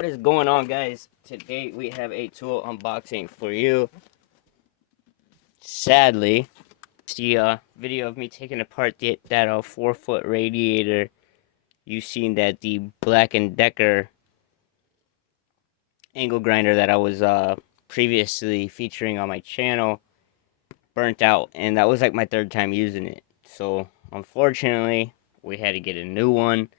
What is going on, guys? Today we have a tool unboxing for you. Sadly, it's the video of me taking apart that 4-foot radiator. You've seen that the Black & Decker angle grinder that I was previously featuring on my channel burnt out, and that was like my third time using it. So unfortunately, we had to get a new one.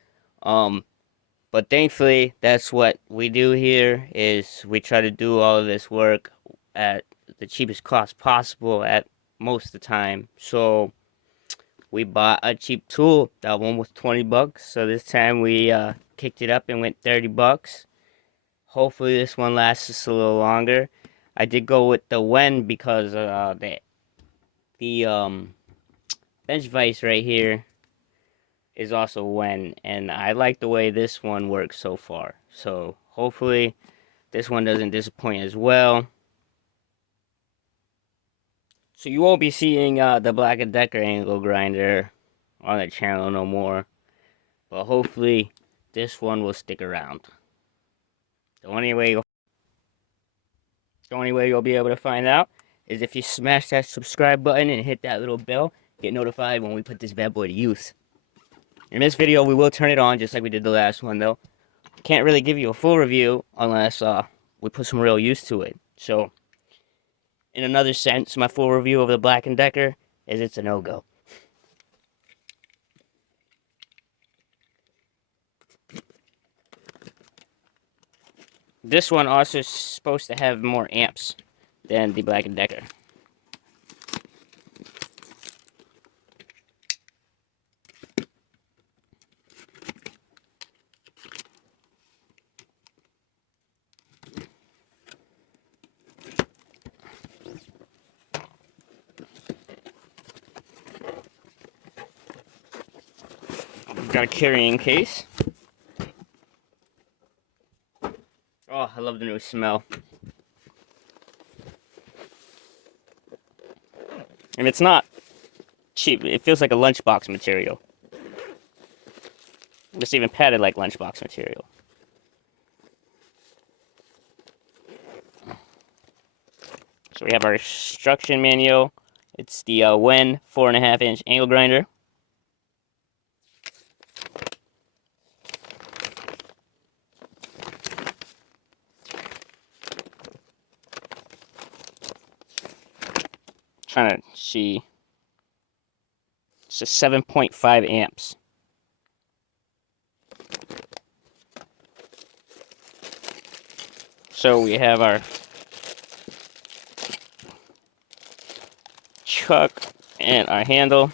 But thankfully, that's what we do here, is we try to do all of this work at the cheapest cost possible at most of the time. So we bought a cheap tool. That one was 20 bucks. So this time we kicked it up and went 30 bucks. Hopefully this one lasts us a little longer. I did go with the WEN because the bench vise right here is also WEN, and I like the way this one works so far. So hopefully this one doesn't disappoint as well. So you won't be seeing the Black & Decker angle grinder on the channel no more, but hopefully this one will stick around. The only way you'll be able to find out is if you smash that subscribe button and hit that little bell. Get notified when we put this bad boy to use. In this video, we will turn it on just like we did the last one, though. Can't really give you a full review unless we put some real use to it. So, in another sense, my full review of the Black & Decker is it's a no-go. This one also is supposed to have more amps than the Black & Decker. Got a carrying case. Oh, I love the new smell. And it's not cheap. It feels like a lunchbox material. It's even padded like lunchbox material. So we have our instruction manual. It's the WEN 4.5-inch angle grinder. Trying to see. It's a 7.5 amps. So we have our chuck and our handle.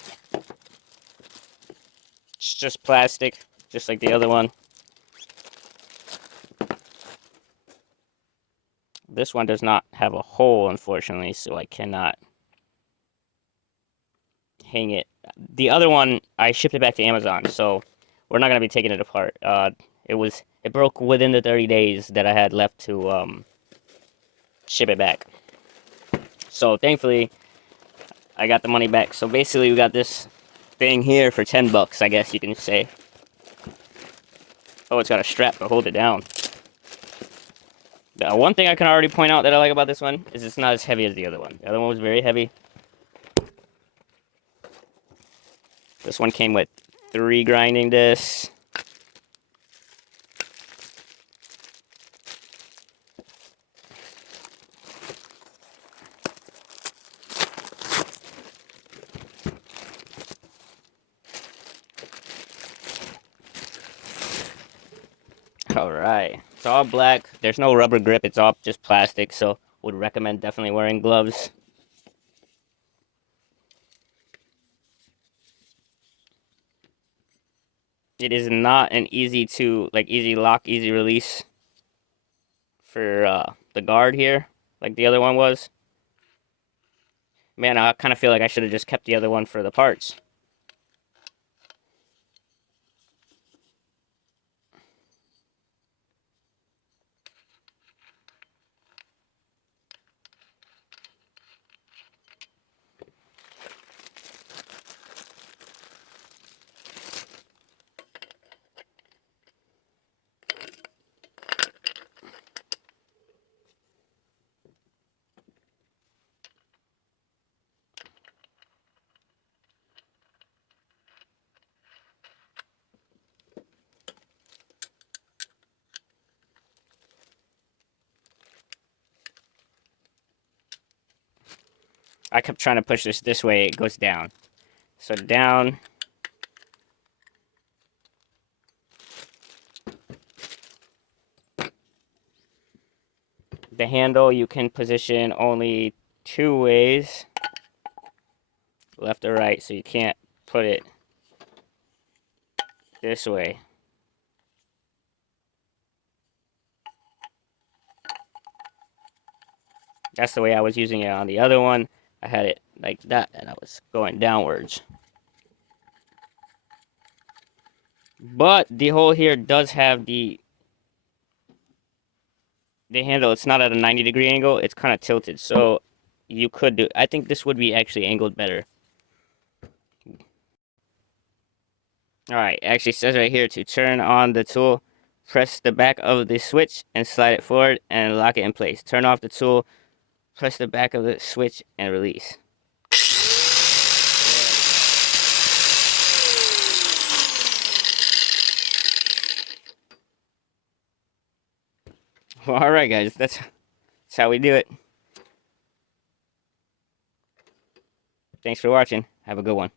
It's just plastic, just like the other one. This one does not have a hole, unfortunately, so I cannot hang it. The other one, I shipped it back to Amazon, so we're not going to be taking it apart. It broke within the 30 days that I had left to ship it back. So thankfully, I got the money back. So basically, we got this thing here for 10 bucks, I guess you can say. Oh, it's got a strap to hold it down. One thing I can already point out that I like about this one is it's not as heavy as the other one. The other one was very heavy. This one came with 3 grinding discs. Alright, it's all black. There's no rubber grip, it's all just plastic, so would recommend definitely wearing gloves. It is not an easy lock, easy release for the guard here, like the other one was. Man, I kind of feel like I should have just kept the other one for the parts. I kept trying to push this way, it goes down. So down. The handle you can position only 2 ways, left or right, so you can't put it this way. That's the way I was using it on the other one. I had it like that, and I was going downwards. But the hole here does have the handle. It's not at a 90-degree angle. It's kind of tilted, so you could do. I think this would be actually angled better. All right, actually says right here to turn on the tool, press the back of the switch and slide it forward and lock it in place. Turn off the tool, press the back of the switch and release. Well, all right, guys, that's how we do it. Thanks for watching. Have a good one.